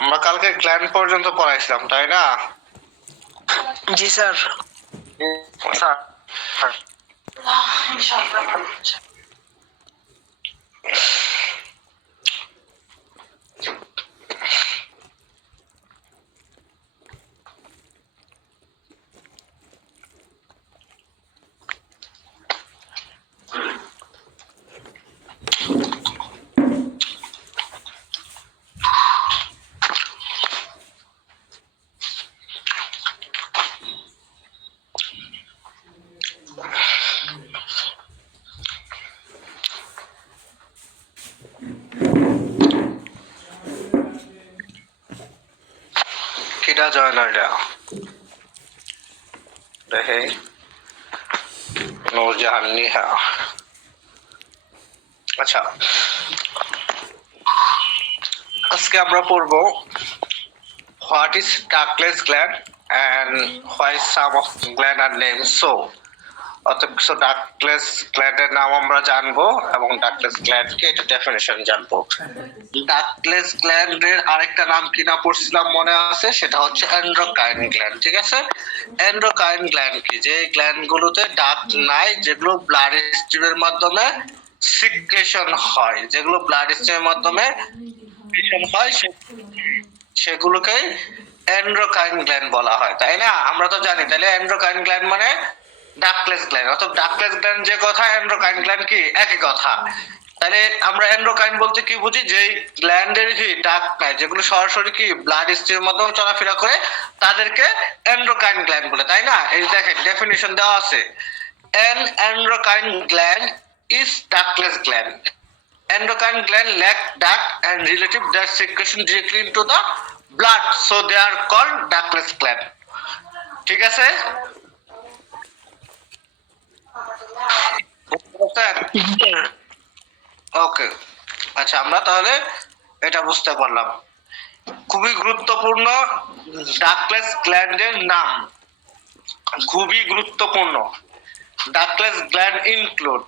আমরা কালকে গ্ল্যান্ড পর্যন্ত পড়াইছিলাম, তাই না? জি স্যার। স্যার কিটা জয়েন এটা দেখে নূরজাহান নিহা। আচ্ছা, আজকে আমরা পড়ব what is ductless gland and why some of gland are name so. অর্থাৎ কিছু ডাকলেস গ্ল্যান্ডের নাম আমরা জানবো এবং ডাকলেস গ্ল্যান্ড কি এটা ডেফিনিশন জানবো। ডাকলেস গ্ল্যান্ডের আরেকটা নাম কি না পড়ছিলাম মনে আছে, সেটা হচ্ছে এন্ডোক্রাইন গ্ল্যান্ড। ঠিক আছে, এন্ডোক্রাইন গ্ল্যান্ড কি? যে গ্ল্যান্ড গুলোতে ডাক নাই, যেগুলো ব্লাড স্ট্রিমের মাধ্যমে সিক্রেশন হয়, যেগুলো ব্লাড স্ট্রিমের মাধ্যমে সিক্রেশন হয় সেগুলোকে এন্ডোক্রাইন গ্ল্যান্ড বলা হয়, তাই না? আমরা তো জানি। তাহলে এন্ডোক্রাইন গ্ল্যান্ড মানে ডাকলেস গ্ল্যান্ড, অর্থাৎ ডাকলেস গ্ল্যান্ড যে কথা, এন্ডোক্রাইন গ্ল্যান্ড কি একই কথা। তাহলে আমরা এন্ডোক্রাইন বলতে কি বুঝি? যে গ্ল্যান্ডের কি ডাক নাই, যেগুলো সরাসরি কি ব্লাড স্ট্রিমের মাধ্যমে চলাফেরা করে, তাদেরকে এন্ডোক্রাইন গ্ল্যান্ড বলে, তাই না? এই দেখেন ডেফিনিশন দেওয়া আছে, an endocrine gland is ductless gland. Endocrine gland lack duct and relative blood secretion directly into the blood, so they are called ductless gland. ঠিক আছে? ওকে, আচ্ছা, আমরা তাহলে এটা বুঝতে পারলাম। খুবই গুরুত্বপূর্ণ ডাকলেস গ্ল্যান্ডের নাম, খুবই গুরুত্বপূর্ণ। ডাকলেস gland include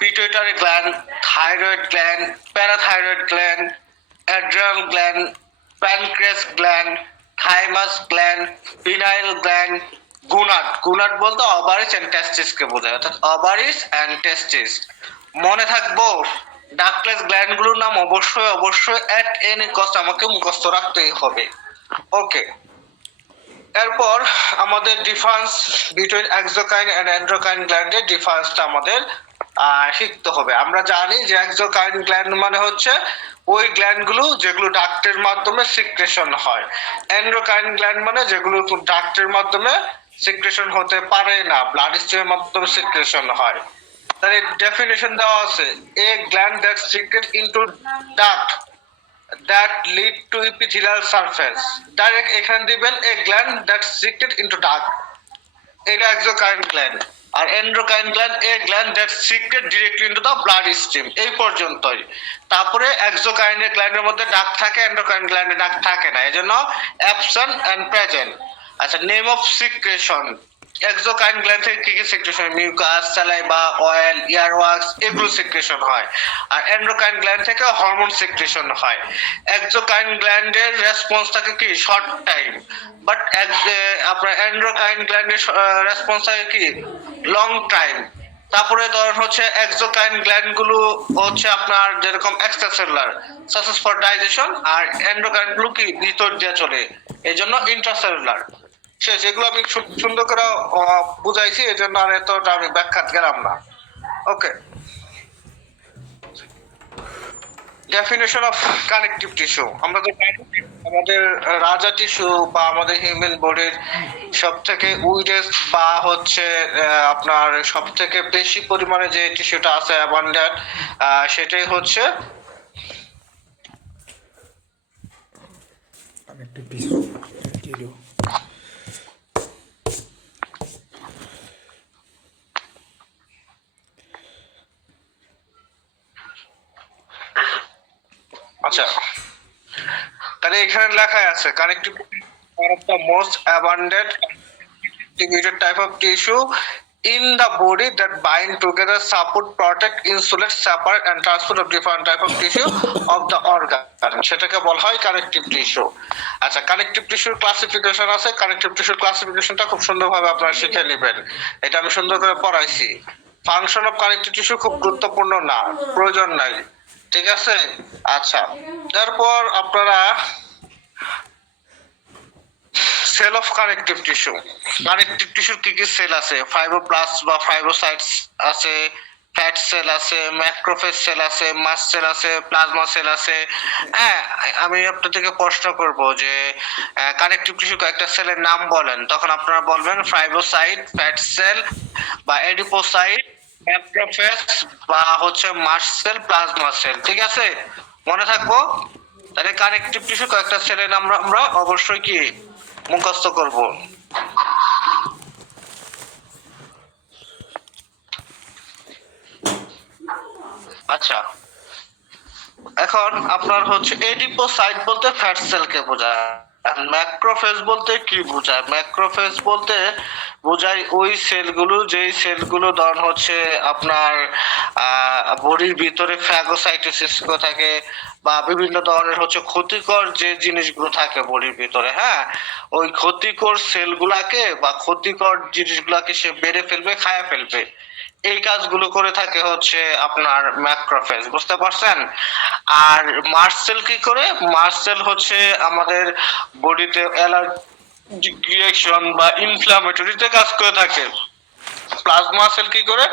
pituitary gland, thyroid gland, parathyroid gland, adrenal gland, pancreas gland, thymus gland, pineal gland, gonad. gonad বলতে ovaries and testis কে বোঝায়, অর্থাৎ ovaries and testis। মনে থাকবো, ডাকলেস গ্ল্যান্ড গুলোর নাম অবশ্যই অবশ্যই এট এনি কস্ট আমাকে মুখস্থ রাখতেই হবে। ওকে, এরপর আমাদের difference between exocrine and endocrine গ্ল্যান্ডের ডিফারেন্সটা আমাদের শিখতে হবে। আমরা জানি যে এক্সোক্রাইন গ্ল্যান্ড মানে হচ্ছে ওই গ্ল্যান্ডগুলো যেগুলো ডাক্টের মাধ্যমে সিক্রেশন হয়, এন্ডোক্রাইন গ্ল্যান্ড মানে যেগুলো ডাক্টের মাধ্যমে সিক্রেশন হতে পারে না, ব্লাড স্ট্রিমের মাধ্যমে সিক্রেশন হয়। তাহলে ডেফিনিশন দেওয়া আছে, a gland that secrete into duct that lead to epithelial surface। Direct এখানে দিবেন a gland that secrete into duct, এটা এক্সোক্রাইন গ্ল্যান্ড। আর endocrine gland a gland that secrete directly into the blood stream, এই পর্যন্তই। তারপরে exocrine গ্ল্যান্ডের মধ্যে ডাক থাকে, এন্ডোক্রাইন গ্ল্যান্ডে ডাক থাকে না, এজন্য অ্যাবসেন্ট এন্ড প্রেজেন্ট। আচ্ছা, name of secretion. Exocrine gland থেকে কি কি সিক্রেশন? মিউকাস, সালাইভা, অয়েল, ইয়ারওয়াক্স, এগুলো সিক্রেশন হয়। আর এন্ডোক্রাইন গ্ল্যান্ড থেকে হরমোন সিক্রেশন হয়। এক্সোক্রাইন গ্ল্যান্ডের রেসপন্স থাকে কি শর্ট টাইম, বাট আপনার এন্ডোক্রাইন গ্ল্যান্ডের রেসপন্স থাকে কি লং টাইম। তারপরে ধরেন হচ্ছে এক্সোক্রাইন গ্ল্যান্ড গুলো হচ্ছে আপনার যেরকম এক্সট্রাসেলুলার, সাসেস ফর ডাইজেশন, আর এন্ডোক্রাইন গুলো কি ভিতর দিয়ে চলে, এই জন্য ইন্ট্রাসেলুলার। শেষ, এগুলো আমি সুন্দর করে বুঝাইছি, এই জন্য আর এতটা আমি ব্যাখ্যা গেলাম না। ওকে, ডেফিনেশন অফ কানেকটিভ টিস্যু। আমরা তো আমাদের রাজা টিস্যু বা আমাদের হিউম্যান বডির সব থেকে উইডেস্ট বা হচ্ছে আপনার সব থেকে বেশি পরিমাণে যে টিস্যুটা আছে অ্যাবান্ডেন্ট, সেটাই হচ্ছে কানেকটিভ টিস্যু। আচ্ছা, তাহলে এখানে লেখা আছে connective one of the most abundant distributed type of tissue in the body that bind together, support, protect, insulate, separate and transport of different type of tissue of the organ, সেটাকে বলা হয় connective tissue. আচ্ছা, connective টিস্যুর classification আছে, connective টিস্যুর ক্লাসিফিকেশনটা খুব সুন্দরভাবে আপনারা শিখে নেবেন, এটা আমি সুন্দর করে পড়াইছি। ফাংশন অফ কানেকটিভ টিস্যু খুব গুরুত্বপূর্ণ না, প্রয়োজন নাই, ঠিক আছে। আচ্ছা, তারপর আপনারা cell of connective tissue, connective টিস্যুর কি কি সেল আছে? ফাইব্রোব্লাস্ট বা ফাইব্রোসাইটস আছে, ফ্যাট সেল আছে, ম্যাক্রোফেজ সেল আছে, মাস্ট সেল আছে, প্লাজমা সেল আছে। হ্যাঁ, আমি আপনাদেরকে প্রশ্ন করব যে কানেকটিভ টিস্যু কয়েকটা সেলের নাম বলেন, তখন আপনারা বলবেন ফাইব্রোসাইট, ফ্যাট সেল বা এডিপোসাইট, ম্যাক্রোফেজ বা হচ্ছে মাস্ট সেল, প্লাজমা সেল, ঠিক আছে, মনে থাকবো। তাহলে কানেকটিভ টিস্যু কয়েকটা সেলের নাম আমরা অবশ্যই কি মুখস্থ করব। আচ্ছা, এখন আপনার হচ্ছে এডিপোসাইট বলতে ফ্যাট সেলকে বোঝায়, আর ম্যাক্রোফেজ বলতে কি বোঝায়? ম্যাক্রোফেজ বলতে বোঝায় ওই সেলগুলো, যেই সেলগুলো ধরুন হচ্ছে আপনার বডির ভিতরে ফ্যাগোসাইটোসিস থাকে বা বিভিন্ন ধরনের হচ্ছে ক্ষতিকর যে জিনিসগুলো থাকে বডির ভিতরে, হ্যাঁ, ওই ক্ষতিকর সেলগুলাকে বা ক্ষতিকর জিনিসগুলাকে সে বেড়ে ফেলবে, খায়া ফেলবে, এই কাজগুলো করে থাকে হচ্ছে আপনার ম্যাক্রোফেজ, বুঝতে পারছেন? আর মার্সেল কি করে? মার্সেল হচ্ছে আমাদের বডিতে অ্যালার্জিক রিঅ্যাকশন বা ইনফ্ল্যামেটরিতে কাজ করে থাকে। প্লাজমা সেল কি করে?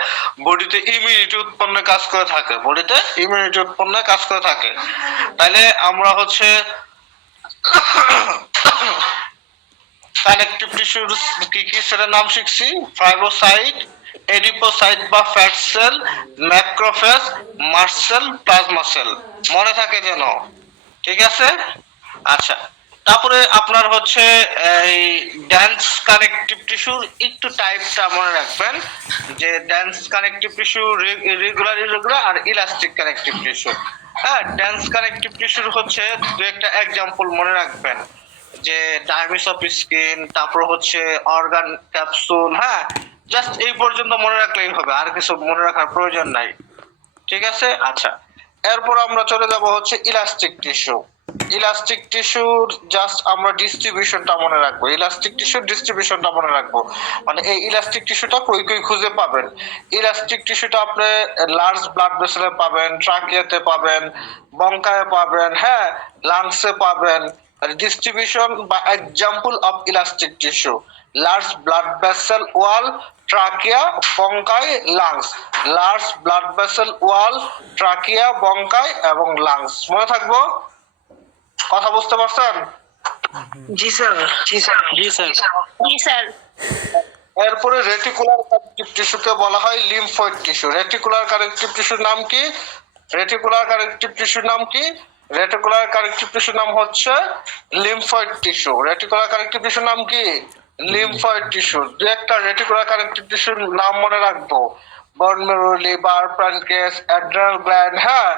বডিতে ইমিউনিটি উৎপন্ন কাজ করে থাকে, বডিতে ইমিউনিটি উৎপন্ন কাজ করে থাকে। তাহলে আমরা হচ্ছে কানেকটিভ টিস্যুর কি কি সেলের নাম শিখছি? ফাইব্রোসাইট, এডিপোসাইট বা fat sell, macrophage, mast cell, plasma sell, মনে থাকে যেন, ঠিক আছে। আচ্ছা, তারপরে আপনার হচ্ছে এই ডেন্স কানেকটিভ টিস্যুর একটু টাইপটা মনে রাখবেন, যে dense connective tissue, regular, irregular আর ইলাস্টিক কানেকটিভ টিস্যু। হ্যাঁ, ডেন্স কানেকটিভ টিস্যুর হচ্ছে দু একটা এক্সাম্পল মনে রাখবেন, যে ডায়ামিস অফ স্কিন, তারপর হচ্ছে অর্গান ক্যাপসুল, হ্যাঁ, জাস্ট এই পর্যন্ত মনে রাখলেই হবে, আর কিছু মনে রাখার প্রয়োজন নাই, ঠিক আছে। আচ্ছা, এরপর আমরা চলে যাব হচ্ছে ইলাস্টিক টিস্যু। ইলাস্টিক টিস্যুর জাস্ট আমরা ডিস্ট্রিবিউশনটা মনে রাখবো, ইলাস্টিক টিস্যুর ডিস্ট্রিবিউশনটা মনে রাখবো, মানে এই ইলাস্টিক টিস্যুটা কই কই খুঁজে পাবেন। ইলাস্টিক টিস্যুটা আপনি লার্জ ব্লাড ভেসেলে পাবেন, ট্রাকিয়াতে পাবেন, বঙ্কায়ে পাবেন, হ্যাঁ, লাংসে পাবেন। ডিস্ট্রিবিউশন বা example of elastic tissue: large blood vessel wall, trachea, bronchi, lungs. Large blood vessel wall, trachea, bronchi এবং লাংস, মনে থাকবো? কথা বুঝতে পারছেন? জি স্যার। জি স্যার। জি স্যার। জি স্যার। এরপরে রেটিকুলার কানেকটিভ টিস্যুকে বলা হয় লিম্ফয়েড টিস্যু। রেটিকুলার কানেকটিভ টিস্যুর নাম কি? রেটিকুলার কানেকটিভ টিস্যুর নাম কি? রেটিকুলার কানেকটিভ টিস্যুর নাম হচ্ছে লিম্ফয়েড টিস্যু। রেটিকুলার কানেকটিভ টিস্যুর নাম কি? Lymphoid tissue. দু একটা রেটিকুলার কানেকটিভ টিস্যুর নাম মনে রাখবো: bone marrow, liver, pancreas, adrenal gland, হ্যাঁ,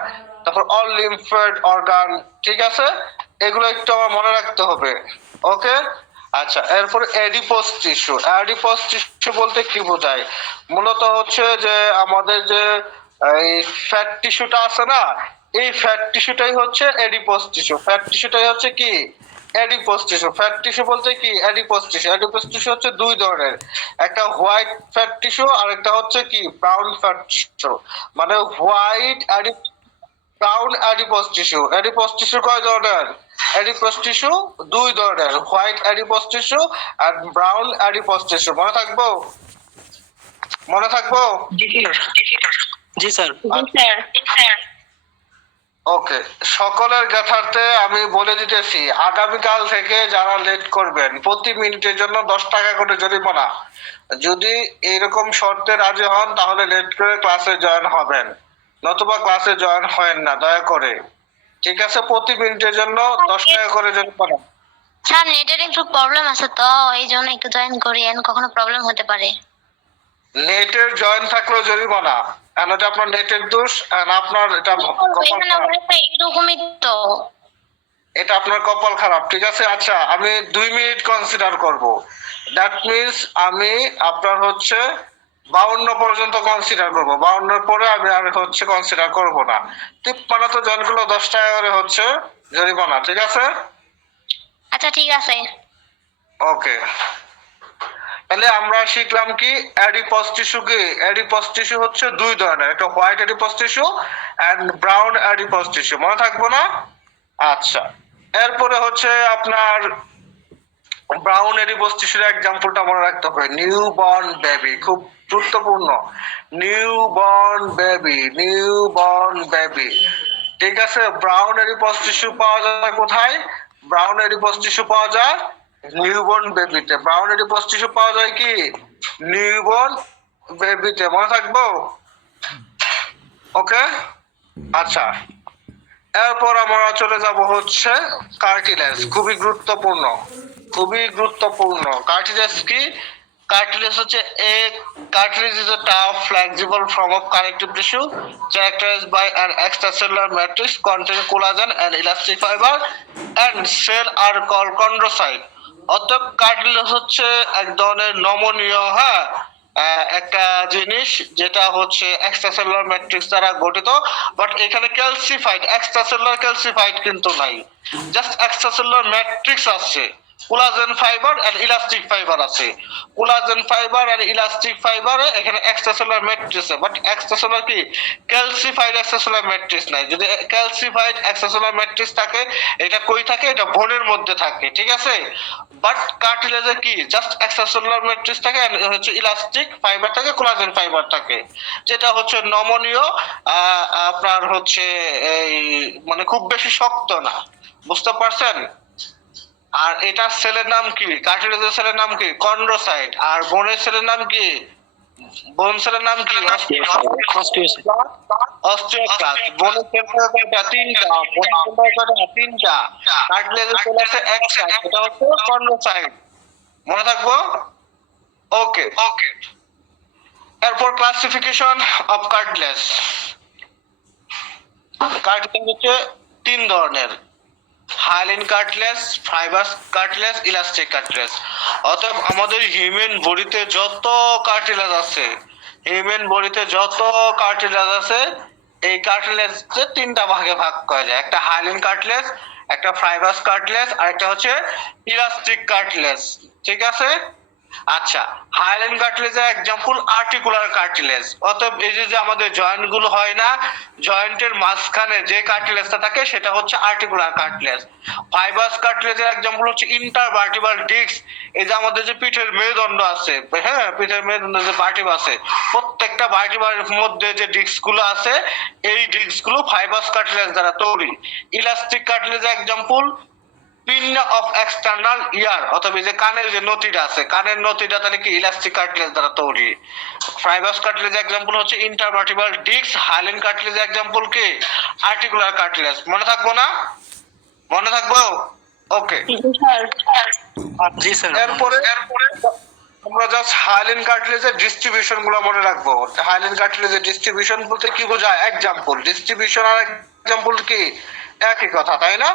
তারপর অল লিম্ফয়েড অর্গান, ঠিক আছে, এগুলো একটু আমার মনে রাখতে হবে, ওকে। আচ্ছা, এরপরে অ্যাডিপোস টিস্যু। অ্যাডিপোস টিস্যু বলতে কি বোঝায়? মূলত হচ্ছে যে আমাদের যে এই ফ্যাট টিস্যুটা আছে না, এই ফ্যাট টিস্যুটাই হচ্ছে অ্যাডিপোস টিস্যু। ফ্যাট টিস্যুটাই হচ্ছে কি? Adipose tissue. ফ্যাট টিস্যু বলতে কি? Adipose tissue. অ্যাডিপোস টিস্যু হচ্ছে দুই ধরনের, একটা হোয়াইট ফ্যাট টিস্যু আর একটা হচ্ছে কি ব্রাউন ফ্যাট টিস্যু। মানে white brown adipose tissue. Adipose tissue কয় ধরনের? অ্যাডিপোস টিস্যু দুই ধরনের, হোয়াইট অ্যাডিপোস টিস্যু আর ব্রাউন অ্যাডিপোস টিস্যু, মনে থাকবো? মনে থাকবো? জি স্যার। জি স্যার। জি স্যার। ওকে, সকলের জ্ঞাতার্থে আমি বলে দিতেছি, আগামীকাল থেকে যারা লেট করবেন প্রতি মিনিটের জন্য 10 টাকা করে জরিমানা। যদি এইরকম শর্তে রাজি হন তাহলে লেট করে ক্লাসে জয়েন হবেন, নতুবা ক্লাসে জয়েন হয় না, দয়া করে, ঠিক আছে। প্রতি মিনিটের জন্য 10 টাকা করে জরিমানা। স্যার, নেটের একটু প্রবলেম আছে তো, এই জন্য একটু জয়েন করিয়েন, কখনো প্রবলেম হতে পারে। নেটের জয়েন থাকলেও জরিমানা, আর এটা আপনার নেটের দোষ, আর আপনার এটা কপাল এখানে খারাপ। ওয়াইফাই এরকমই তো। এটা আপনার কপাল খারাপ, ঠিক আছে। আচ্ছা, আমি 2 মিনিট কনসিডার করব। দ্যাট মিন্স আমি আপনার হচ্ছে 52 পর্যন্ত কনসিডার করবো, 52 পরে আমি আর হচ্ছে কনসিডার করবো না। 53 তো জয়েন্টগুলো 10 টাকা করে হচ্ছে জরিমানা, ঠিক আছে? আচ্ছা ঠিক আছে। ওকে, তাহলে আমরা শিখলাম কি অ্যাডিপস টিস্যু কি? অ্যাডিপস টিস্যু হচ্ছে দুই ধরনের, একটা white adipose tissue and brown adipose tissue, মনে থাকবো না? আচ্ছা, এরপরে হচ্ছে আপনার ব্রাউন অ্যাডিপস টিস্যুর এক্সাম্পলটা মনে রাখতে হবে, নিউ বর্ন বেবি, খুব গুরুত্বপূর্ণ। New born baby, new born baby, ঠিক আছে? ব্রাউন অ্যাডিপস টিস্যু পাওয়া যায় কোথায়? ব্রাউন অ্যাডিপস টিস্যু পাওয়া যায় নিউবর্ন বেবিতে। ব্রাউন অ্যাডিপস টিস্যু পাওয়া যায় কি নিউবর্ন বেবিতে, মনে থাকবো? ওকে, আচ্ছা, এরপর আমরা চলে যাব হচ্ছে কার্টিলেজ, খুবই গুরুত্বপূর্ণ, খুবই গুরুত্বপূর্ণ। কার্টিলেজ কি? কার্টিলেজ হচ্ছে cartilage is a tough, flexible form of connective tissue characterized by an extracellular matrix containing collagen and elastic fiber and cell are called chondrocyte. অর্থাৎ কার্টিলেজ হচ্ছে এক ধরনের নমনীয়, হ্যাঁ, একটা জিনিস যেটা হচ্ছে এক্সট্রাসেলুলার ম্যাট্রিক্স দ্বারা গঠিত, বাট এখানে ক্যালসিফাইড, এক্সট্রাসেলুলার ক্যালসিফাইড কিন্তু নাই, জাস্ট এক্সট্রাসেলুলার ম্যাট্রিক্স আছে, collagen fibre and elastic fibre আছে। কোলাজেন ফাইবার এন্ড ইলাস্টিক ফাইবারে এখানে এক্সট্রাসেলুলার ম্যাট্রিক্স আছে, বাট এক্সট্রাসেলুলার কি ক্যালসিফাইড এক্সট্রাসেলুলার ম্যাট্রিক্স নাই। যদি ক্যালসিফাইড এক্সট্রাসেলুলার ম্যাট্রিক্স থাকে, এটা কই থাকে? এটা বোনের মধ্যে থাকে, ঠিক আছে? বাট কার্টিলেজে কি জাস্ট এক্সট্রাসেলুলার ম্যাট্রিক্স থাকে, হচ্ছে ইলাস্টিক ফাইবার থাকে, কোলাজেন ফাইবার থাকে, যেটা হচ্ছে নমনীয়, আপনার হচ্ছে এই মানে খুব বেশি শক্ত না, বুঝতে পারছেন? আর এটা সেলের নাম কি? কার্টিলেজের সেলের নাম কি? কন্ড্রোসাইট। আর বোনের সেলের নাম কি? বোন সেলের নাম কি? অস্টিওক্লাস্ট। বোনের সেল কয়টা? তিনটা। বোনের সেল কয়টা? তিনটা। কার্টিলেজের সেল আছে একটা, সেটা হচ্ছে কন্ড্রোসাইট, মনে থাকবো? ওকে, ওকে, এরপর ক্লাসিফিকেশন অফ কার্টিলেজ। কার্টিলেজ হচ্ছে তিন ধরনের, hyaline cartilage, fibrous cartilage, elastic cartilage. অতএব আমাদের হিউম্যান বডিতে যত কার্টিলেজ আছে, হিউম্যান বডিতে যত কার্টিলেজ আছে, এই কার্টিলেজ তিনটা ভাগে ভাগ করা যায়, একটা হাইলিন কার্টিলেজ, একটা ফাইবাস কার্টিলেজ, আর একটা হচ্ছে ইলাস্টিক কার্টিলেজ, ঠিক আছে? আচ্ছা, হাইলাইন কার্টিলেজের एग्जांपल আর্টিকুলার কার্টিলেজ। অতএব এই যে আমাদের জয়েন্ট গুলো হয় না, জয়েন্টের মাঝখানে যে কার্টিলেজটা থাকে সেটা হচ্ছে আর্টিকুলার কার্টিলেজ। ফাইবাস কার্টিলেজের एग्जांपल হচ্ছে ইন্টারভার্টিব্রাল ডিস্ক। এই যে আমাদের যে পিঠের মেরুদণ্ড আছে, হ্যাঁ, পিঠের মেরুদণ্ডে যে ভার্টিব্রা আছে, প্রত্যেকটা ভার্টিব্রার মধ্যে যে ডিস্ক গুলো আছে, এই ডিস্ক গুলো ফাইবাস কার্টিলেজ দ্বারা তৈরি। ইলাস্টিক কার্টিলেজের example pinna of external ear, অথবা যে কানের যে নতিটা আছে, কানের নতিটা তাহলে কি ইলাস্টিক কার্টিলেজ দ্বারা তৈরি। ফাইবাস কার্টিলেজ एग्जांपल হচ্ছে intervertebral disk. Highline cartilage example কি আর্টিকুলার কার্টিলেজ, মনে থাকবো না? মনে থাকবো? ওকে, জি স্যার। এরপরে আমরা জাস্ট হাইলাইন কার্টিলেজের ডিস্ট্রিবিউশন গুলো মনে রাখবো। হাইলাইন কার্টিলেজের ডিস্ট্রিবিউশন বলতে কি বোঝায়? एग्जांपल, ডিস্ট্রিবিউশন আর एग्जांपल কি একই কথা, তাই না?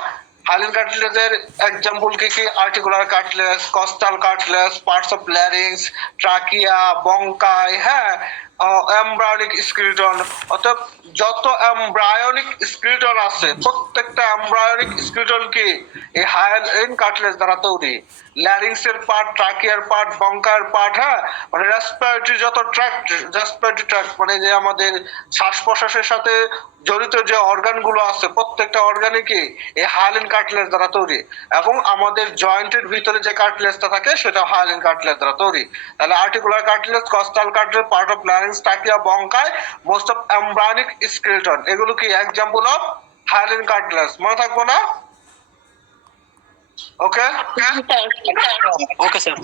হাইলাইন কার্টিলেজের एग्जांपल কি? Articular cartilage, costal cartilage, parts of larynx, trachea, bronchi, হ্যাঁ, এমব্রায়োনিক স্কেলিটন। অর্থাৎ যত এমব্রায়োনিক স্কেলিটন আছে, প্রত্যেকটা এমব্রায়োনিক স্কেলিটন কি এই হাইলাইন কার্টিলেজ দ্বারা তৈরি। ল্যারিংসের পার্ট, ট্রাকিয়ার পার্ট, বঙ্কার পার্ট, হ্যাঁ, মানে রেসপিরেটরি যত ট্র্যাক্ট, রেসপিরেটরি ট্র্যাক্ট মানে যে আমাদের শ্বাস প্রশ্বাসের সাথে জড়িত যে অর্গান গুলো আছে, প্রত্যেকটা অর্গানই কি এই হাইলাইন কার্টিলেজ দ্বারা তৈরি। এবং আমাদের জয়েন্টের ভিতরে যে কার্টিলেজটা থাকে সেটা হাইলাইন কার্টিলেজ দ্বারা তৈরি। তাহলে articular cartilage, costal cartilage, part of larynx, trachea, bronchi, most of embryonic skeleton, এগুলো কি एग्जांपल অফ হাইলাইন কার্টিলেজ, মনে থাকবো না? Okay, okay sir.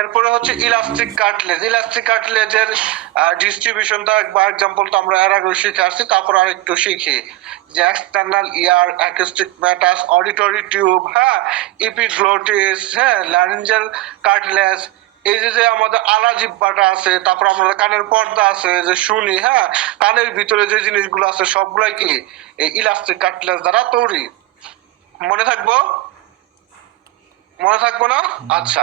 এরপরে হচ্ছে ইলাস্টিক কার্টিলেজ। ইলাস্টিক কার্টিলেজের ডিস্ট্রিবিউশনটা একবার एग्जांपल তো আমরা এর আগে শিখে আসছি, তারপর আরেকটু শিখি। যে এক্সটার্নাল ইয়ার, অ্যাকুস্টিক ম্যাটাস, অডিটরি টিউব, হ্যাঁ, এপিগ্লোটিস, হ্যাঁ, ল্যারিঞ্জাল কার্টিলেজ, এই যে আমাদের আলা জিহ্বাটা আছে, তারপর আমাদের কানের পর্দা আছে যে শুনি, হ্যাঁ, কানের ভিতরে যে জিনিসগুলো আছে সবগুলাই কি এই ইলাস্টিক কার্টিলেজ দ্বারা তৈরি, মনে থাকবো? মনে থাকবো না? আচ্ছা,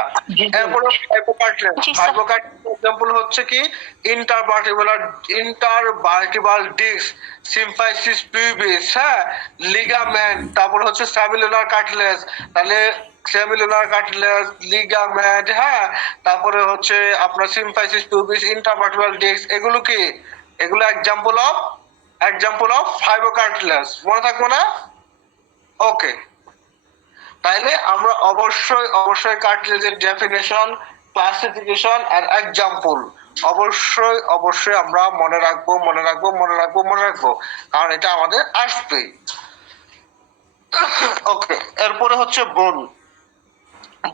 এরপরে ফাইব্রোকার্টিলেজ। জি, স্যার। ফাইব্রোকার্টিলেজ এক্সাম্পল হচ্ছে কি ইন্টারভার্টিবল ডিস্ক, সিম্ফাইসিস পিউবিস, হ্যাঁ, লিগামেন্ট, তারপর হচ্ছে সেমিলুনার কার্টিলেজ। তাহলে সেমিলুনার কার্টিলেজ, লিগামেন্ট, হ্যাঁ, তারপরে হচ্ছে আপনার সিম্ফাইসিস পিউবিস, ইন্টারভার্টিবল ডিস্ক, এগুলো কি? এগুলো এক্সাম্পল অফ ফাইব্রোকার্টিলেজ। মনে থাকবো না? ওকে, তাইলে আমরা অবশ্যই কার্টিলেজের ডেফিনেশন, ক্লাসিফিকেশন আর এক্সাম্পল অবশ্যই আমরা মনে রাখবো, কারণ এটা আমাদের আসবেই। ওকে, এরপরে হচ্ছে বোন।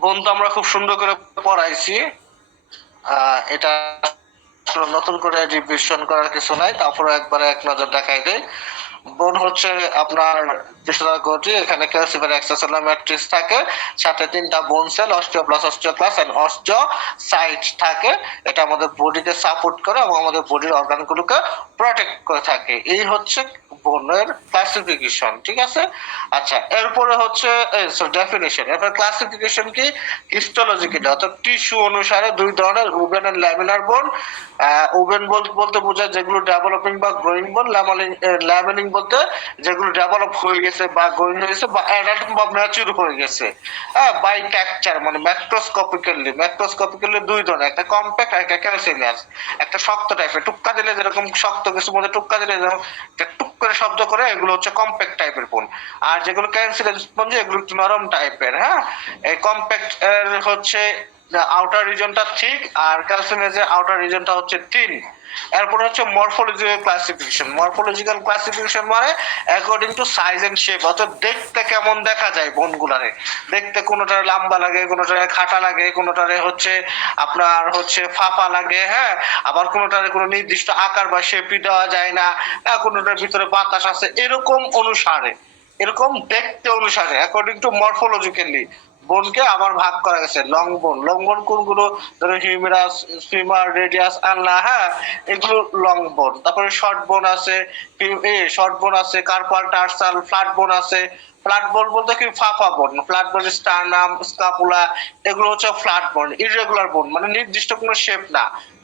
বোন তো আমরা খুব সুন্দর করে পড়াইছি, এটা আসলে নতুন করে রিভিশন করার কিছু নাই, তারপরে একবারে এক নজর দেখাই দেয়। বোন হচ্ছে আপনার গঠি, এখানে ক্যালসিফার এক্সট্রাসেলুলার ম্যাট্রিক্স থাকে, সাথে 3টা বোন সেল, অস্টিওক্লাস এন্ড অস্টিওসাইট থাকে। এটা আমাদের বডিকে সাপোর্ট করে এবং আমাদের বডির অর্গানগুলোকে প্রোটেক্ট করে থাকে। এই হচ্ছে বোনের ক্লাসিফিকেশন, ঠিক আছে? আচ্ছা, এরপরে হচ্ছে ডেফিনিশন। এরপর ক্লাসিফিকেশন কি? হিস্টোলজি কি, অর্থাৎ টিস্যু অনুসারে দুই ধরনের, উভেন এন্ড ল্যামিনার বোন। উভেন বলতে বোঝায় যেগুলো ডেভেলপিং বা গ্রোয়িং বোন, ল্যামিনিং বলতে যেগুলো ডেভেলপ হয়ে গেছে বা গ্রোয়িং হয়ে গেছে বা অ্যাডাল্ট বা ম্যাচিউর হয়ে গেছে। হ্যাঁ, বাই টেক্সচার মানে ম্যাক্রোস্কোপিক্যালি দুই ধরনের, একটা কম্প্যাক্ট আর একটা ক্যালসিয়াস। একটা শক্ত টাইপের, টুক্কা দিলে যেরকম শক্ত কিছুর মধ্যে টুক্কা দিলে যেরকম টুক করে শব্দ করে, এগুলো হচ্ছে কম্প্যাক্ট টাইপের বোন। আর যেগুলো ক্যালসিয়াস স্পঞ্জ, এগুলো একটু নরম টাইপের। হ্যাঁ, এই কম্প্যাক্ট হচ্ছে আউটার রিজনটা থিক আর ক্যালসিয়াসের আউটার রিজনটা হচ্ছে থিন। এরপর হচ্ছে মরফোলজিক্যাল ক্লাসিফিকেশন মানে according to size and shape, অর্থাৎ দেখতে কেমন দেখা যায় বোনগুলারে। দেখতে কোনোটারে লম্বা লাগে, কোনোটারে খাটা লাগে, কোনোটারে হচ্ছে আপনার হচ্ছে ফাঁপা লাগে, হ্যাঁ, আবার কোনোটারে কোনো নির্দিষ্ট আকার বা শেপই দেওয়া যায় না, কোনোটার ভিতরে বাতাস আছে, এরকম দেখতে অনুসারে অ্যাকর্ডিং টু মরফোলজিক্যালি বোনকে আবার ভাগ করা গেছে। লং বোন কোনগুলো? ধরো হিউমেরাস, ফিমার, রেডিয়াস, আনলা, হ্যাঁ, এগুলো লং বোন। তারপরে শর্ট বোন আছে, কার্পাল, টার্সাল, ফ্ল্যাট বোন আছে। ফ্ল্যাট বোন বলতে কি? ফাঁপা বোন। ফ্ল্যাট বোন, স্টার্নাম, স্কাপুলা, এগুলো হচ্ছে ফ্ল্যাট বোন। ইররেগুলার বোন মানে নির্দিষ্ট কোনো শেপ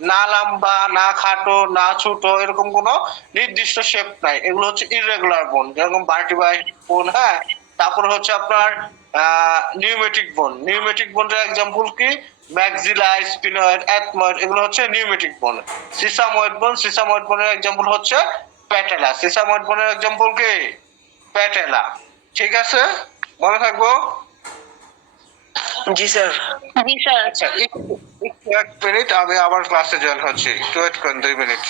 না লম্বা, না খাটো, না ছোট, এরকম কোনো নির্দিষ্ট শেপ নাই, এগুলো হচ্ছে ইররেগুলার বোন, যেরকম ভার্টিব্রাই বোন। হ্যাঁ, তারপরে হচ্ছে আপনার নিউমেটিক বোনের এক্সাম্পল কি? ম্যাক্সিলা, স্পিনয়েড, এথময়েড, এগুলো হচ্ছে নিউমেটিক বোন। সিসাময়েড বোনের এক্সাম্পল হচ্ছে প্যাটেলা। সিসাময়েড বোনের এক্সাম্পল কি? প্যাটেলা। ঠিক আছে, মনে থাকবো? জি স্যার। জি স্যার। আচ্ছা, একটু 1 মিনিট, আমি আবার ক্লাসে জয়েন হচ্ছি, একটু ওয়েট করেন 2 মিনিট।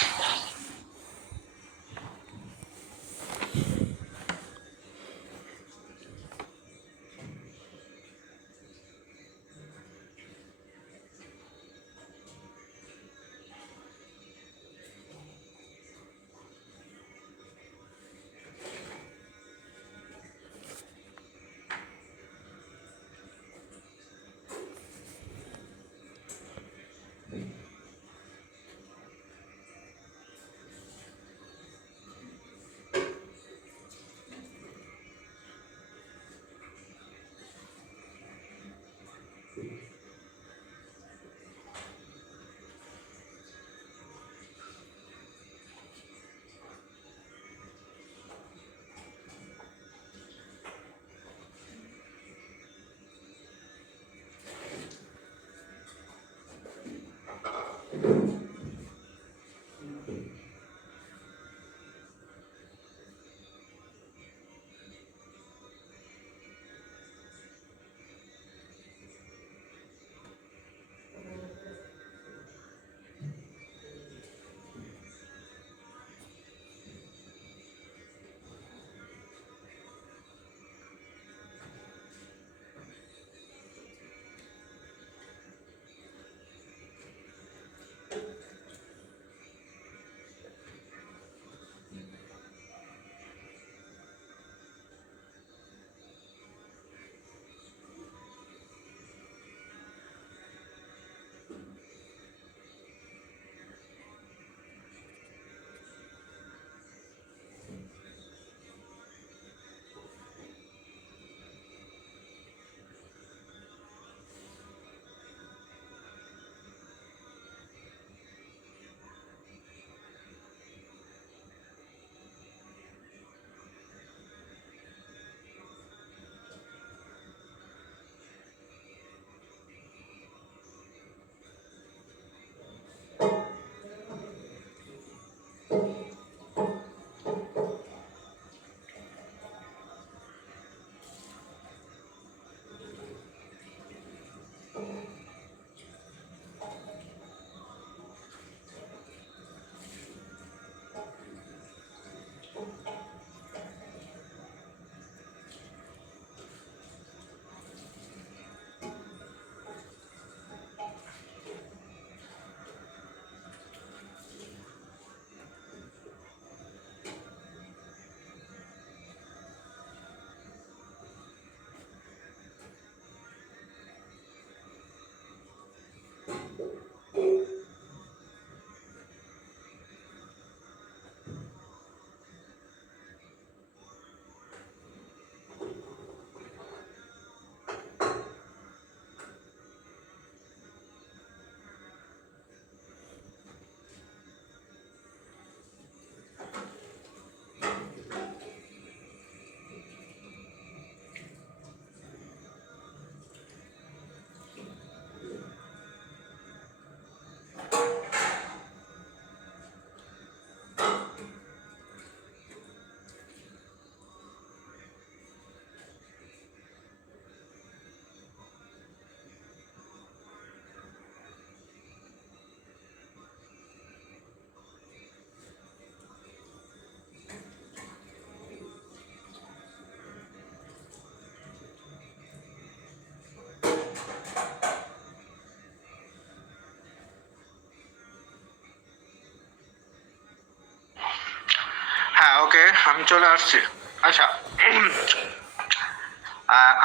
আমি চলে আসছি। আচ্ছা,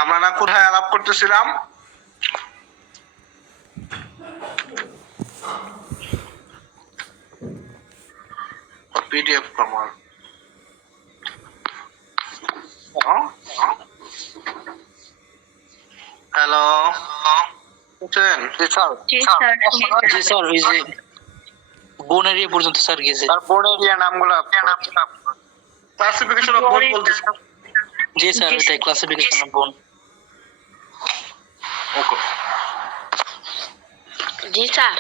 আমরা না কোথায় আলাপ করতেছিলাম? পিডিএফ কমার। হ্যালো, বুঝছেন? জি স্যার। জি স্যার জি স্যার, ওই যে বোন এরিয়া পর্যন্ত স্যার গেছে। তার বোন এরিয়া নামগুলো ক্লাসিফিকেশন অফ বোন বলতেছে। জি স্যার, এটাই ক্লাসিফিকেশন অফ বোন। ওকে, জি স্যার।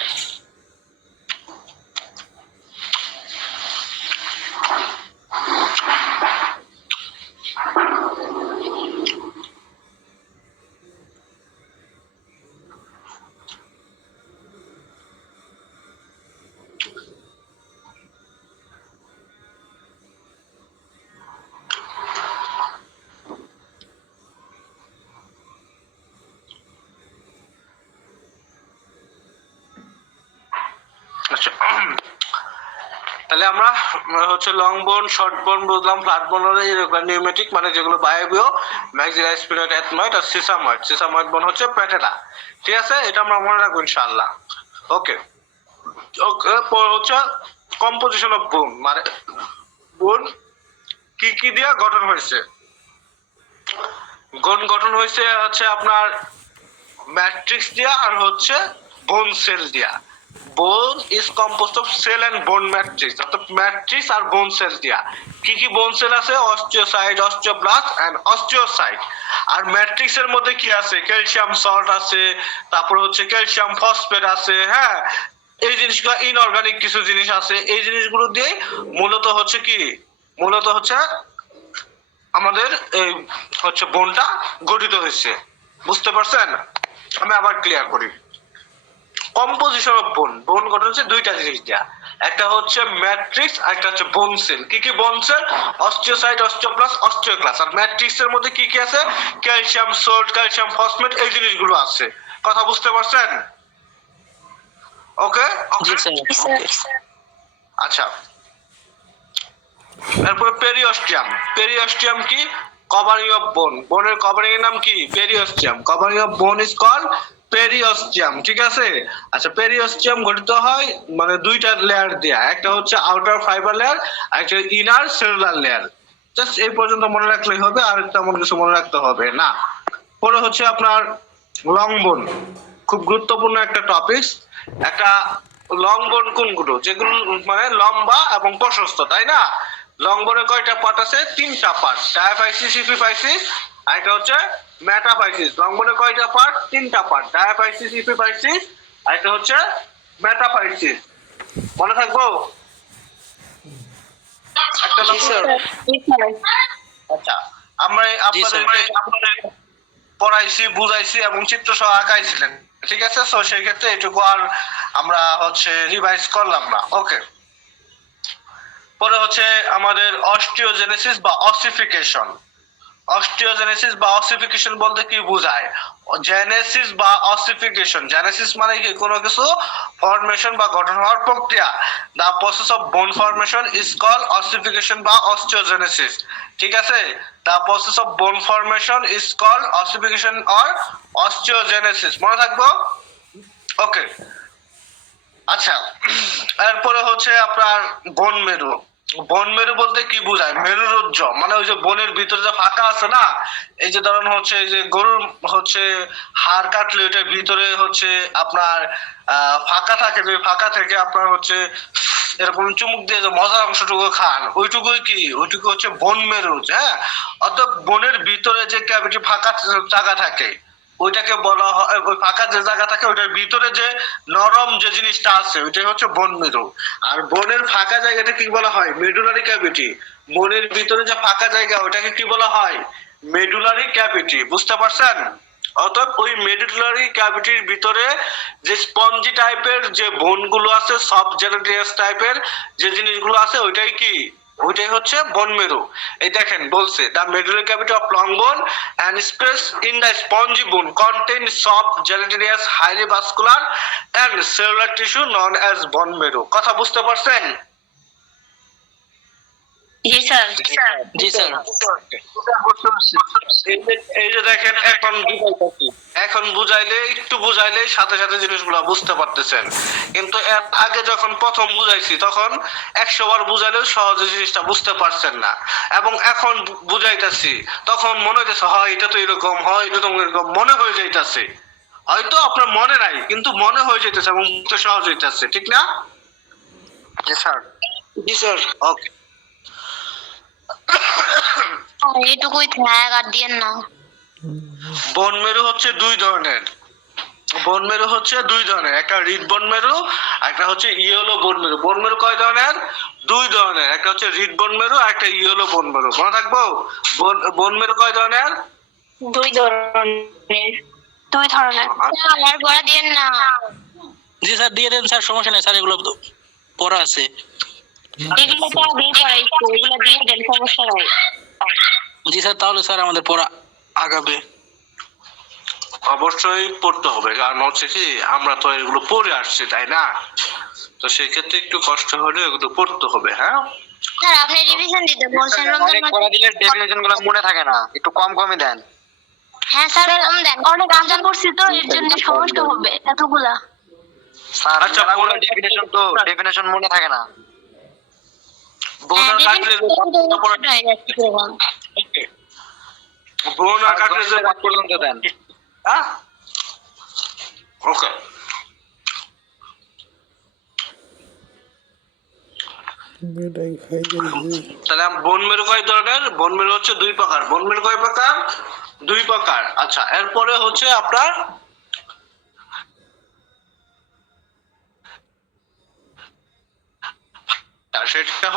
আচ্ছা, তাহলে আমরা হচ্ছে লং বোন, শর্ট বোন বুঝলাম, ফ্ল্যাট বোন হলো এরকম নিউমেটিক, মানে যেগুলো বায়বীয়, ম্যাক্সিলারি স্পিনোয়েড, এথময়েড আর সিসাময়েড। সিসাময়েড বোন হচ্ছে প্যাটেলা। ঠিক আছে, এটা আমরা মনে রাখবো ইনশাআল্লাহ। ওকে ওকে, হচ্ছে কম্পোজিশন অফ বোন, মানে বোন কি কি দিয়া গঠন হয়েছে। বোন গঠন হয়েছে হচ্ছে আপনার ম্যাট্রিক্স দিয়া আর হচ্ছে বোন সেল দিয়া। Bone is composed of cell and bone matrix, অর্থাৎ ম্যাট্রিক্স আর বোন সেল দিয়া। কি কি বোন সেল আছে? Osteocyte, osteoblast and osteocyte. আর ম্যাট্রিক্স এর মধ্যে কি আছে? ক্যালসিয়াম সল্ট আছে, তারপর হচ্ছে ক্যালসিয়াম ফসফেট আছে, হ্যাঁ, এই জিনিসগুলো ইনঅর্গানিক কিছু জিনিস আছে। এই জিনিসগুলো দিয়ে মূলত হচ্ছে কি, মূলত হচ্ছে আমাদের এই হচ্ছে বোনটা গঠিত হয়েছে। বুঝতে পারছেন? আমি আবার ক্লিয়ার করি। কম্পোজিশন অফ বোন, বোন গঠন হচ্ছে দুইটা জিনিস দেয়া, একটা হচ্ছে ম্যাট্রিক্স আর একটা হচ্ছে বোন সেল। কি কি bone cell? Osteocyte, osteoblast, osteoclast. আর ম্যাট্রিক্স এর মধ্যে কি কি আছে? ক্যালসিয়াম সল্ট, ক্যালসিয়াম ফসফেট, এই জিনিসগুলো আছে। কথা বুঝতে পারছেন? ওকে, জি স্যার। আচ্ছা, তারপরে পেরিওস্টিয়াম। পেরিওস্টিয়াম কি? Covering of bone. বোনের কভারিং এর নাম কি? Periosteum. Covering of bone is called periosteum. ঠিক আছে। আচ্ছা, পেরিওস্টিয়াম গঠিত হয় মানে দুইটা লেয়ার দিয়ে, একটা হচ্ছে আউটার ফাইবার লেয়ার আর একটা ইনার সেলুলার লেয়ার। জাস্ট এই পর্যন্ত মনে রাখলেই হবে, আর তেমন কিছু মনে রাখতে হবে না। পরে হচ্ছে আপনার লং বোন, খুব গুরুত্বপূর্ণ একটা টপিক। একটা লং বোন কোনগুলো? যেগুলো মানে লম্বা এবং প্রশস্ত, তাই না? লং বোনের কয়টা পার্ট আছে? তিনটা পার্ট, ডায়াফাইসিস, ইপিফাইসিস, আর একটা হচ্ছে মেটাফাইসিস। লং বোনের কয়টা পার্ট? তিনটা পার্ট, ডায়াফাইসিস, ইপিফাইসিস, আর একটা হচ্ছে মেটাফাইসিস। মনে থাকবো? একটা জি স্যার। আচ্ছা, আমরা আপনাদের পড়াইছি, বুঝাইছি এবং চিত্র সহ আঁকাইছিলেন। ঠিক আছে, সো সেই ক্ষেত্রে এটুকু আর আমরা হচ্ছে রিভাইজ করলাম না। ওকে, পরে হচ্ছে আমাদের অস্টিওজেনেসিস বা অসিফিকেশন। অস্টিওজেনেসিস বা অসিফিকেশন বলতে কি বোঝায়? জেনেসিস বা অসিফিকেশন, জেনেসিস মানে কি? কোনো কিছু ফর্মেশন বা গঠন হওয়ার প্রক্রিয়া। The process of bone formation is called ossification বা অস্টিওজেনেসিস। ঠিক আছে, the process of bone formation is called ossification or osteogenesis. মনে থাকবো? ওকে, আচ্ছা, এরপরে হচ্ছে আপনার বোন মেরু। বোন মেরু বলতে কি বোঝায়? মেরুরজ্জ, মানে ওই যে বোনের ভিতরে যে ফাঁকা আছে না, এই যে ধরেন হচ্ছে এই যে গরুর হচ্ছে হাড় কাটলে ওইটার ভিতরে হচ্ছে আপনার ফাঁকা থাকে, যে ফাঁকা থেকে আপনার হচ্ছে এরকম চুমুক দিয়ে যে মজার অংশটুকু খান, ওইটুকুই কি? ওইটুকু হচ্ছে বোন মেরু। হ্যাঁ, অর্থাৎ বোনের ভিতরে যে ক্যাভিটি ফাঁকা জায়গা থাকে ওইটাকে বলা হয়, ওই ফাঁকা যে জায়গা থাকে ওইটার ভিতরে যে নরম যে জিনিসটা আছে ওইটাই হচ্ছে বোন মেরু। আর বোনের ফাঁকা জায়গাটা কি বলা হয়? Medullary cavity. বোনের ভিতরে যে ফাঁকা জায়গা ওইটাকে কি বলা হয়? Medullary cavity. বুঝতে পারছেন? অর্থাৎ ওই মেডুলারি ক্যাভিটির ভিতরে যে স্পঞ্জি টাইপের যে বোনগুলো আছে, সব জেলাটিনাস টাইপের যে জিনিসগুলো আছে, ওইটাই কি? ওইটাই হচ্ছে বোন মেরু। এই দেখেন বলছে, the medullary cavity of long bone and space in the spongy bone contain soft gelatinous highly vascular and cellular tissue known as bone marrow। কথা বুঝতে পারছেন? জি স্যার। জি স্যার। এই যে দেখেন এখন বুঝাইলে একটু বুঝাইলে সাথে সাথে জিনিসগুলো বুঝতে পারতেছেন, কিন্তু এর আগে যখন প্রথম বুঝাইছি তখন 100 বার বুঝাইলেও সহজে জিনিসটা বুঝতে পারছেন না, এবং এখন বুঝাইতেছি তখন মনে হইতেছে হয় এটা তো এরকম, হয় এটা তো এরকম মনে হয়ে যাইতেছে, হয়তো আপনার মনে নাই কিন্তু মনে হয়ে যাইতেছে এবং বুঝতে সহজ হইতেছে, ঠিক না? জি স্যার। জি স্যার। ওকে। এইটুকুই থাক, আর দিয়েন না। বন মেরু হচ্ছে দুই ধরনের। বন মেরু হচ্ছে দুই ধরনের, একটা রিড বন মেরু, একটা হচ্ছে ইয়েলো বন মেরু। বন মেরু কয় ধরনের? দুই ধরনের, একটা হচ্ছে রিড বন মেরু আর একটা ইয়েলো বন মেরু। মনে থাকবো? বন মেরু কয় ধরনের? দুই ধরনের। দুই ধরনের। আর পড়া দিয়েন না। জি স্যার দিয়ে দেন স্যার, সমস্যা নেই স্যার, এগুলো তো পড়া আছে। এগুলো তো আগে পড়াইছি, এগুলো দিয়ে দেন, সমস্যা নাই। জি স্যার, তাহলে স্যার আমাদের পড়া আগাবে। অবশ্যই পড়তে হবে, কারণ হচ্ছে কি আমরা তো এগুলো পড়ে আসছি, তাই না? তো সেই ক্ষেত্রে একটু কষ্ট হলে এগুলো পড়তে হবে। হ্যাঁ স্যার আপনি রিভিশন দিতে বলছেন রমজান অনেক মাসে। পড়া দিলে ডেফিনেশন গুলো মনে থাকে না, একটু কম কমই দেন। হ্যাঁ স্যার কম দেন, অনেক আনসার করছি তো এর জন্য সমস্যা হবে এতগুলা। স্যার আচ্ছা, পড়াগুলো ডেফিনেশন তো ডেফিনেশন মনে থাকে না। বোন আর কাটলে বোন আর কাটলে যে রাত পর্যন্ত দেন। হ্যাঁ ওকে। তাহলে বন মেরু কয় ধরনের? বন মেরু হচ্ছে দুই প্রকার। বন মেরু কয় প্রকার? দুই প্রকার। আচ্ছা, এরপরে হচ্ছে আপনার সেটা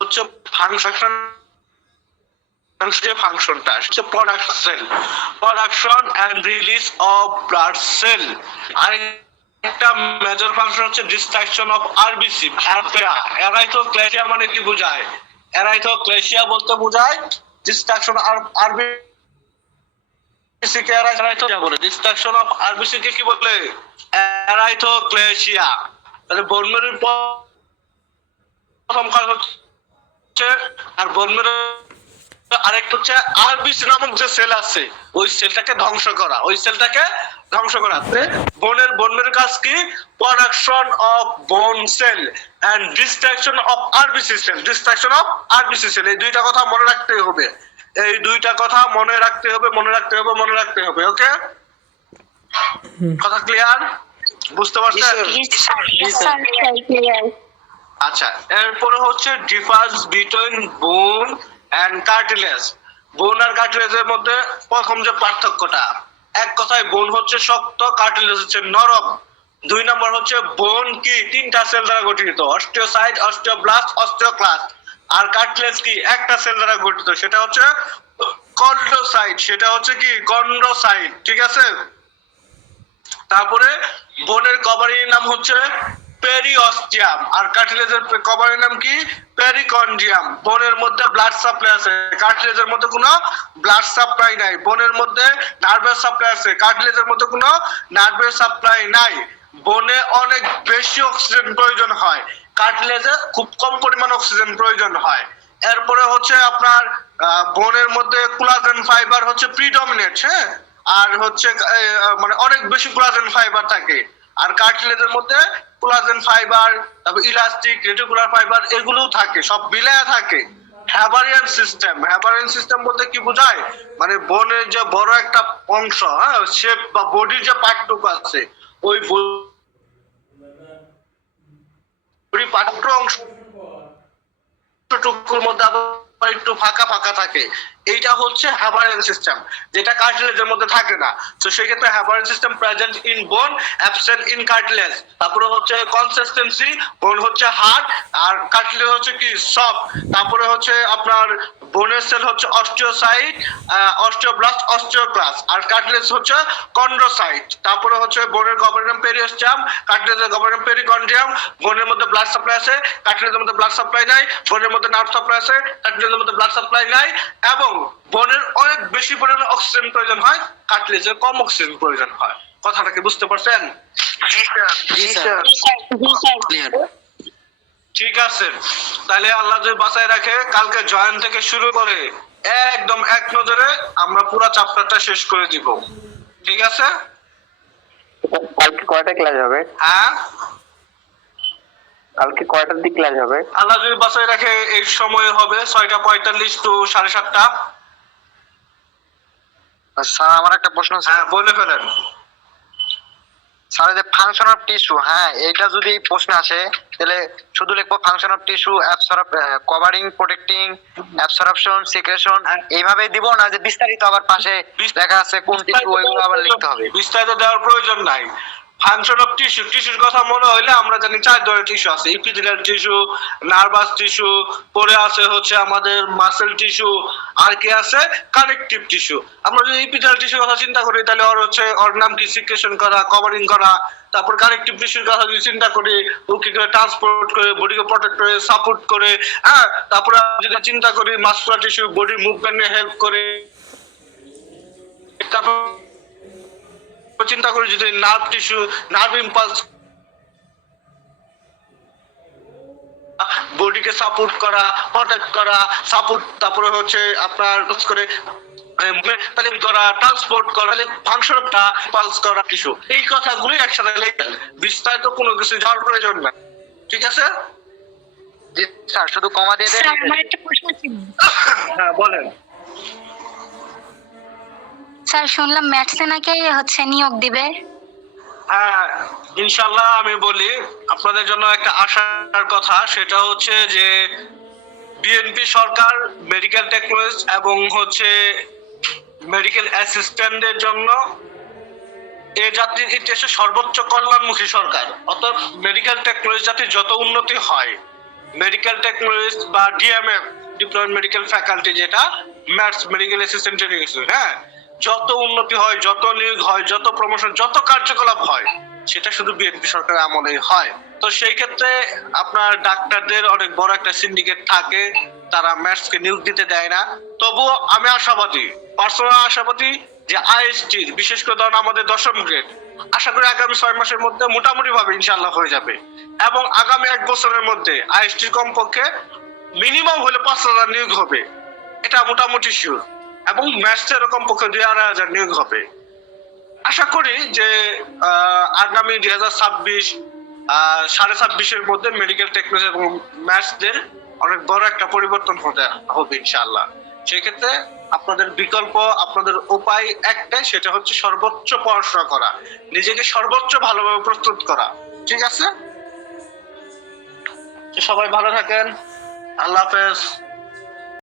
হচ্ছে ফাংশন। যে ফাংশনটা হচ্ছে production and release of blood cell. আর একটা মেজর ফাংশন হচ্ছে ডিস্ট্রাকশন অফ আরবিসি। এরাইথোক্লেশিয়া মানে কি বোঝায়? এরাইথোক্লেশিয়া বলতে বোঝায় ডিস্ট্রাকশন আরবিসি কে এরাইথোক্লেশিয়া বলে। ডিস্ট্রাকশন অফ আরবিসি কে কি বলে? এরাইথোক্লেশিয়া। তাহলে বোন মেরুর প্রথম কাজ হচ্ছে, আর বোন মেরু আরেকটা হচ্ছে আরবিসি নামক যে সেল আছে ওই সেলটাকে ধ্বংস করা, ওই সেলটাকে ধ্বংস করা। বনের কাজ কি? Production of bone cell and destruction of RBC cell. Destruction of RBC cell, এই দুইটা কথা মনে রাখতে হবে। এই দুইটা কথা মনে রাখতে হবে, মনে রাখতে হবে, মনে রাখতে হবে। ওকে, কথা ক্লিয়ার? বুঝতে পারছেন? আচ্ছা, এরপরে হচ্ছে ডিফারেন্স বিটুইন বোন এন্ড কার্টিলেজ। বোন আর কার্টিলেজের মধ্যে প্রথম যে পার্থক্যটা, এক কথায় বোন হচ্ছে শক্ত, কার্টিলেজ হচ্ছে নরম। দুই নম্বর হচ্ছে বোন কি তিনটা সেল দ্বারা গঠিত, অস্টিওসাইট, অস্টিওব্লাস্ট, অস্টিওক্লাস্ট। আর কার্টিলেজ কি একটা সেল দ্বারা গঠিত, সেটা হচ্ছে কন্ড্রোসাইট, সেটা হচ্ছে কি কন্ড্রোসাইট। ঠিক আছে? তারপরে বোনের কভারিং নাম হচ্ছে পেরিঅস্টিয়াম, আর কার্টিলেজের কভারিং নাম কি? পেরিকন্ডিয়াম। বোনের মধ্যে ব্লাড সাপ্লাই আছে, কার্টিলেজের মধ্যে কোনো ব্লাড সাপ্লাই নাই। বোনের মধ্যে নার্ভের সাপ্লাই আছে, কার্টিলেজের মধ্যে কোনো নার্ভের সাপ্লাই নাই। বোনে অনেক বেশি অক্সিজেন প্রয়োজন হয়, কার্টিলেজে খুব কম পরিমাণ অক্সিজেন প্রয়োজন হয়। এরপরে হচ্ছে আপনার বোনের মধ্যে কোলাজেন ফাইবার হচ্ছে প্রিডমিনেন্ট। হ্যাঁ, আর হচ্ছে মানে অনেক বেশি কোলাজেন ফাইবার থাকে। আর কার্টিলেজের মধ্যে কোলাজেন ফাইবার, তারপর ইলাস্টিক, রেটিকুলার ফাইবার এগুলোও থাকে, সব মিলায়া থাকে। হ্যাবারিয়ান সিস্টেম বলতে কি বোঝায়? মানে বোনের যে বড় একটা অংশ, হ্যাঁ, শেপ বা বডির যে পার্টটুকু আছে ওই বডি পার্ট অংশটুকুর মধ্যে আবার একটু ফাঁকা ফাঁকা থাকে, এইটা হচ্ছে হ্যাবারিয়ান সিস্টেম, যেটা কার্টিলেজের মধ্যে থাকে না। তো সেই ক্ষেত্রে হ্যাবারিয়ান system present in bone, absent in cartilage. তারপরে হচ্ছে কনসিস্টেন্সি, বোন হচ্ছে হার্ড আর কার্টিলেজ হচ্ছে কি সফট। তারপরে হচ্ছে আপনার বোনের সেল হচ্ছে অস্টিওসাইট, অস্টিওব্লাস্ট, অস্টিওক্লাস্ট, আর কার্টিলেজ হচ্ছে কন্ড্রোসাইট। তারপরে হচ্ছে বোনের গভর্নম পেরিওস্টিয়াম, কার্টিলেজের গভর্নম পেরিকন্ডিয়াম। বোনের মধ্যে ব্লাড সাপ্লাই আছে, কার্টিলেজের মধ্যে ব্লাড সাপ্লাই নাই। বোনের মধ্যে নার্ভ সাপ্লাই আছে, কার্টিলেজের মধ্যে ব্লাড সাপ্লাই নাই। এবং বোনের অনেক বেশি পরিমাণে অক্সিজেন প্রয়োজন হয়, কার্টিলেজের কম অক্সিজেন প্রয়োজন হয়। কথাটা কি বুঝতে পারছেন? জি স্যার। ক্লিয়ার। ঠিক আছে, তাহলে আল্লাহ যদি বাঁচায় রাখে, কালকে জয়েন থেকে শুরু করে একদম এক নজরে আমরা পুরো চ্যাপ্টারটা শেষ করে দিব। ঠিক আছে? কালকে কয়টা ক্লাস হবে? হ্যাঁ, কালকে কয়টার দিক ক্লাস হবে? আল্লাহ যদি বাঁচায় রাখে এই সময় হবে 6:45 টু 7:30। স্যার আমার একটা প্রশ্ন আছে। হ্যাঁ, বলে ফেলেন। স্যার যে ফাংশন অফ টিস্যু, হ্যাঁ এটা যদি প্রশ্ন আসে তাহলে শুধু লিখবো function of tissue covering, protecting, absorption, secretion এইভাবে দিব, না যে বিস্তারিত আবার পাশে লেখা আছে কোন টিস্যু ওইগুলো আবার লিখতে হবে? বিস্তারিত দেওয়ার প্রয়োজন নাই। ফাংশন অফ টিস্যু, টিস্যুর কথা মনে হইলে আমরা জানি 4 ধরনের টিস্যু আছে: ইপিথেলিয়াল টিস্যু, নার্ভাস টিস্যু, পরে আছে হচ্ছে আমাদের মাসেল টিস্যু, আর কি আছে কানেকটিভ টিস্যু। আমরা যদি ইপিথেলিয়াল টিস্যুর কথা চিন্তা করি তাহলে ওর নাম কি সিক্রেশন করা, কভারিং করা। তারপর কানেকটিভ টিস্যুর কথা যদি চিন্তা করি, ও কি করে ট্রান্সপোর্ট করে, বডিকে প্রোটেক্ট করে, সাপোর্ট করে। হ্যাঁ, তারপরে যদি চিন্তা করি মাসকুলার টিস্যু, বডি মুভমেন্টে হেল্প করে। তারপর চিন্তা করি যদি নার্ভ টিস্যু, নার্ভ ইম্পালস, বডিকে সাপোর্ট করা, প্রোটেক্ট করা, সাপোর্ট। তারপরে হচ্ছে আপনার করে তাহলে করা, ট্রান্সপোর্ট করা, ফাংশন অফ পালস করা টিস্যু। এই কথাগুলো একসাথে লেখেন, বিস্তারিত কোনো কিছু যাওয়ার প্রয়োজন না। ঠিক আছে? জি স্যার, শুধু কমা দিয়ে দেন। স্যার আমার একটা প্রশ্ন ছিল। হ্যাঁ, বলেন। স্যার শুনলাম ম্যাথসে নাকি হচ্ছে নিয়োগ দিবে। হ্যাঁ, ইনশাআল্লাহ। আমি বলি আপনাদের জন্য একটা আশার কথা, সেটা হচ্ছে যে বিএনপি সরকার মেডিকেল টেকনোলজি এবং হচ্ছে মেডিকেল অ্যাসিস্ট্যান্টদের জন্য এ জাতির ইতিহাসে সর্বোচ্চ কল্যাণমুখী সরকার। অর্থাৎ মেডিকেল টেকনোলজি জাতির যত উন্নতি হয়, মেডিকেল টেকনোলজি বা ডিএমএফ, ডিপ্লয়েড মেডিকেল ফ্যাকাল্টি, যেটা ম্যাথস মেডিকেল অ্যাসিস্ট্যান্ট ট্রেনিং, হ্যাঁ, যত উন্নতি হয়, যত নিয়োগ হয়, যত প্রমোশন, যত কার্যকলাপ হয়, সেটা শুধু বিএনপি সরকারের আমলেই হয়। তো সেই ক্ষেত্রে আপনার ডাক্তারদের অনেক বড় একটা সিন্ডিকেট থাকে, তারা ম্যাথসকে নিয়োগ দিতে দেয় না। তবুও আমি আশাবাদী, পার্সোনাল আশাবাদী যে আইএসটি, বিশেষ করে ধরুন আমাদের 10ম গ্রেড, আশা করি আগামী 6 মাসের মধ্যে মোটামুটি ভাবে ইনশাআল্লাহ হয়ে যাবে। এবং আগামী 1 বছরের মধ্যে আইএসটির কমপক্ষে মিনিমাম হলে 5,000 নিয়োগ হবে, এটা মোটামুটি শিওর। এবং ম্যাথসে এরকম পক্ষে 2,500 নিয়োগ হবে। আশা করি যে আগামী 2026 26,500-এর মধ্যে মেডিকেল টেকনোলজি এবং ম্যাথসদের অনেক বড় একটা পরিবর্তন হবে ইনশাআল্লাহ। সেক্ষেত্রে আপনাদের বিকল্প, আপনাদের উপায় একটাই, সেটা হচ্ছে সর্বোচ্চ পড়াশোনা করা, নিজেকে সর্বোচ্চ ভালোভাবে প্রস্তুত করা। ঠিক আছে? সবাই ভালো থাকেন, আল্লাহ হাফেজ।